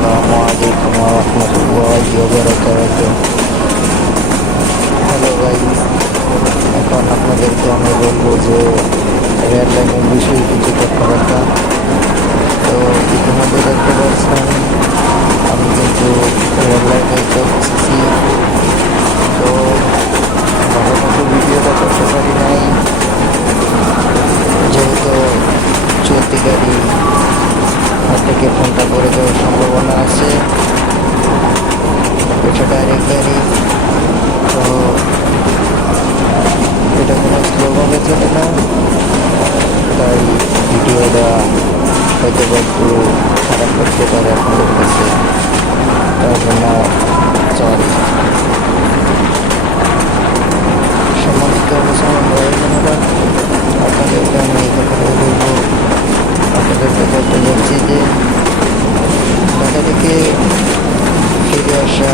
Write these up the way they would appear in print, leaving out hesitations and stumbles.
আসসালামু আলাইকুম ওয়া রাহমাতুল্লাহি ওয়া বারাকাতুহু। হ্যালো গাইস, এখন আপনাদেরকে আমি বলবো যে রেল লাইনের বিষয়ে কিছু কথাবার্তা। তো ইতিমধ্যে দেখতে পাচ্ছেন আমি কিন্তু রেল লাইনে চলতেছি। তো ভালো মতো ভিডিওটা করতে পারি নাই, যেহেতু চলতি গাড়ি হাত থেকে ফোনটা পড়ে যাওয়ার সম্ভাবনা আছে। এটা ডাইরেক্ট গাড়ি, তো এটা কোনো স্লোভাবে চলে না, তাই ভিডিওটা হয়তো একটু খারাপ করতে পারে আপনাদের কাছে, তার জন্য সরি। সম্মানিত মুসলমান ভাই বোনেরা, আপনাদেরকে আমি এই কথাটা বলবো, আপনাদেরকে বলতে যাচ্ছি যে ঢাকা থেকে ফিরে আসা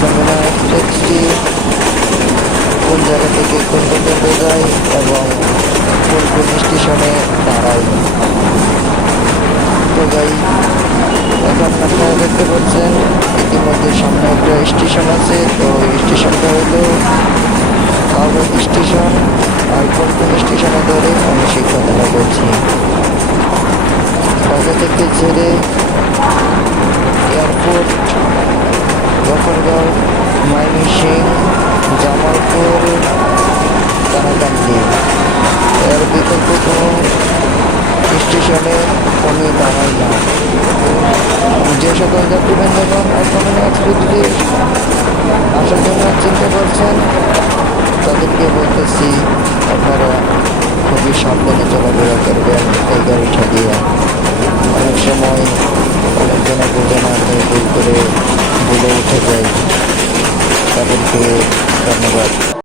যমুনা এক্সপ্রেসটি কোন জায়গা থেকে কোন পর্যন্ত যায় এবং কোন কোন স্টেশনে দাঁড়ায়। তো গাই, এখন আপনারা দেখতে পাচ্ছেন ইতিমধ্যে সামনে একটা স্টেশন আছে। তো স্টেশনটা হলো হাওড়া স্টেশন। আর কোন কোন স্টেশনে ধরে আমি সেই কথাটা বলছি। ঢাকা থেকে ছেড়ে এয়ারপোর্ট, গফরগাঁও, ময়মনসিংহ, জামালপুর, কানাকান্দি, এর বিকল্প কোনো স্টেশনে আমি দাঁড়াই না। যে সকল যাত্রীবৃন্দগণ এখন এক্সপ্রেসে আসার জন্য চিন্তা করছেন, তাদেরকে বলতেছি আপনারা খুবই সাবধানে চলাফেরা করবেন এই গাড়িটা দিয়ে। অনেক সময় অনেকজনে বোঝে না, ভুল করে ভুলে উঠে যায়। তাদেরকে ধন্যবাদ।